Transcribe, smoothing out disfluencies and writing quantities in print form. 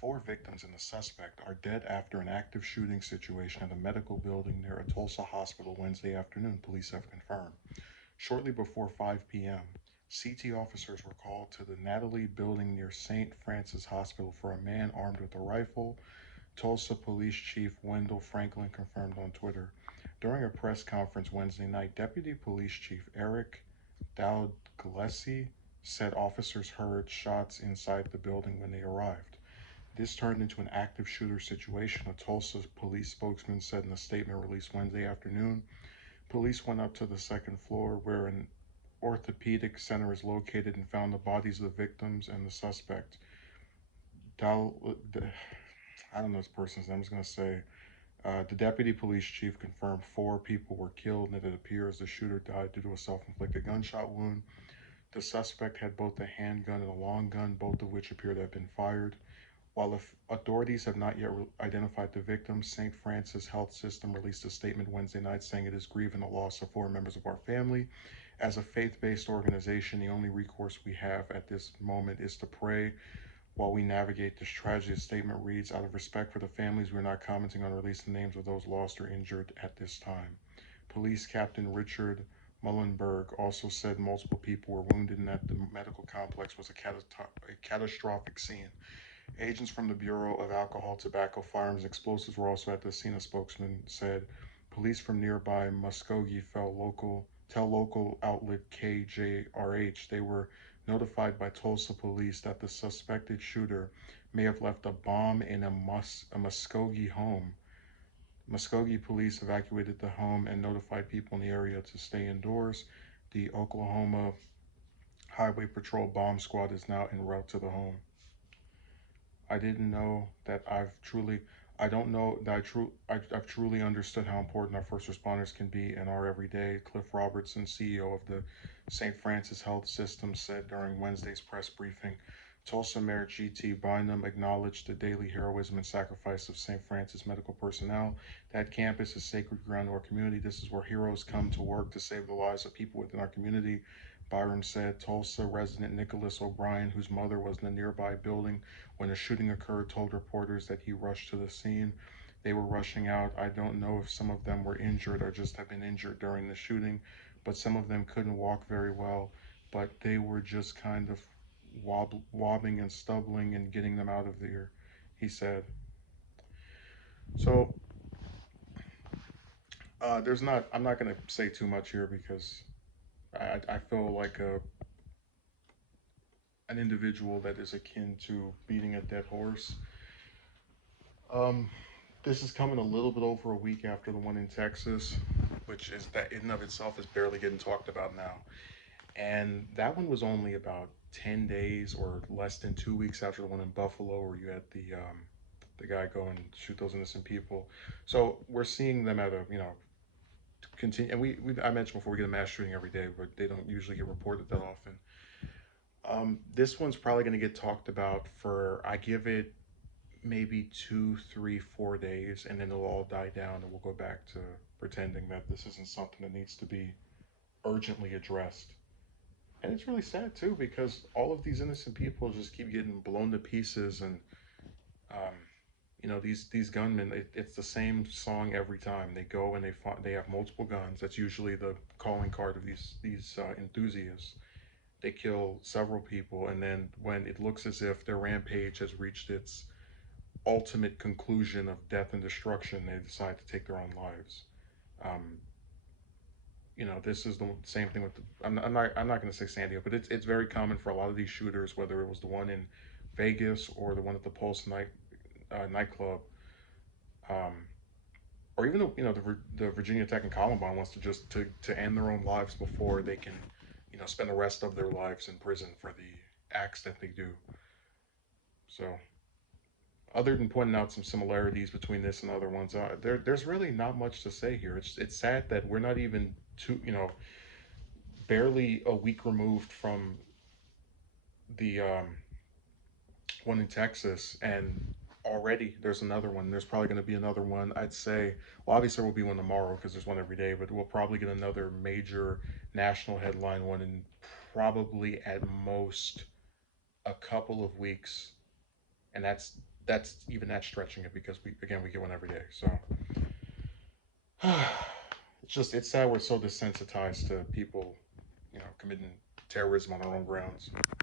Four victims and the suspect, are dead after an active shooting situation at a medical building near a Tulsa hospital Wednesday afternoon, police have confirmed. Shortly before 5 p.m., CT officers were called to the Natalie building near St. Francis Hospital for a man armed with a rifle, Tulsa Police Chief Wendell Franklin confirmed on Twitter. During a press conference Wednesday night, Deputy Police Chief Eric Dalglieser said officers heard shots inside the building when they arrived. This turned into an active shooter situation, a Tulsa police spokesman said in a statement released Wednesday afternoon. Police went up to the second floor where an orthopedic center is located and found the bodies of the victims and the suspect. Dal, I don't know this person's name. I'm just going to say the deputy police chief confirmed four people were killed and it appears the shooter died due to a self inflicted gunshot wound. The suspect had both a handgun and a long gun, both of which appear to have been fired. While authorities have not yet identified the victims, St. Francis Health System released a statement Wednesday night saying it is grieving the loss of four members of our family. As a faith based organization, the only recourse we have at this moment is to pray while we navigate this tragedy. The statement reads, out of respect for the families, we are not commenting on releasing the names of those lost or injured at this time. Police Captain Richard Mullenberg also said multiple people were wounded and that the medical complex was a catastrophic scene. Agents from the Bureau of Alcohol, Tobacco, Firearms, and Explosives were also at the scene, a spokesman said. Police from nearby Muskogee tell local outlet KJRH they were notified by Tulsa police that the suspected shooter may have left a bomb in a Muskogee home. Muskogee police evacuated the home and notified people in the area to stay indoors. The Oklahoma Highway Patrol bomb squad is now en route to the home. I didn't know that I don't know that I've truly understood how important our first responders can be in our everyday, Cliff Robertson, CEO of the St. Francis Health System, said during Wednesday's press briefing. Tulsa Mayor G.T. Bynum acknowledged the daily heroism and sacrifice of St. Francis medical personnel. That campus is sacred ground to our community. This is where heroes come to work to save the lives of people within our community, Byram said. Tulsa resident Nicholas O'Brien, whose mother was in a nearby building when the shooting occurred, told reporters that he rushed to the scene. They were rushing out. I don't know if some of them were injured or just have been injured during the shooting, but some of them couldn't walk very well. But they were just kind of wobbling and stumbling and getting them out of there, he said. So I'm not going to say too much here because I feel like an individual that is akin to beating a dead horse. Um, this is coming a little bit over a week after the one in Texas, which is that in and of itself is barely getting talked about now. And that one was only about 10 days or less than 2 weeks after the one in Buffalo, where you had the guy go and shoot those innocent people. So we're seeing them at a continue. And I mentioned before we get a mass shooting every day, but they don't usually get reported that often. This one's probably going to get talked about for I give it maybe 2, 3, 4 days, and then it'll all die down, and we'll go back to pretending that this isn't something that needs to be urgently addressed. And it's really sad too because all of these innocent people just keep getting blown to pieces, and um, these gunmen. It's the same song every time they go and they have multiple guns. That's usually the calling card of these enthusiasts. They kill several people, and then when it looks as if their rampage has reached its ultimate conclusion of death and destruction, they decide to take their own lives. Um, this is the same thing with I'm not going to say San Diego, but it's very common for a lot of these shooters, whether it was the one in Vegas or the one at the Pulse nightclub, um, or even the Virginia Tech and Columbine wants to just to end their own lives before they can spend the rest of their lives in prison for the acts that they do. So other than pointing out some similarities between this and other ones, there's really not much to say here. It's sad that we're not even barely a week removed from the one in Texas, and already there's another one. There's probably going to be another one. I'd say, well, obviously there will be one tomorrow because there's one every day, but we'll probably get another major national headline one in probably at most a couple of weeks and that's that's stretching it, because we get one every day. So it's sad we're so desensitized to people, committing terrorism on their own grounds.